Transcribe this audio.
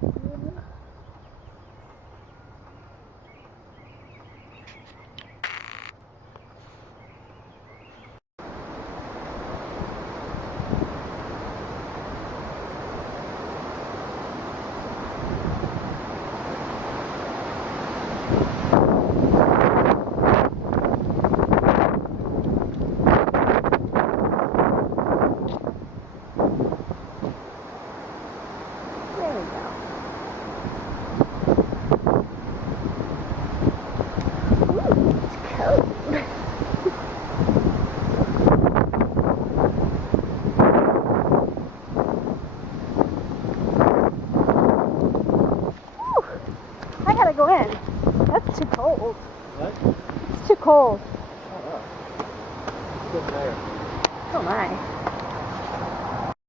There we go. Ooh, it's cold. Whew, I gotta go in. That's too cold. What? It's too cold. Shut up. Good there. Oh my.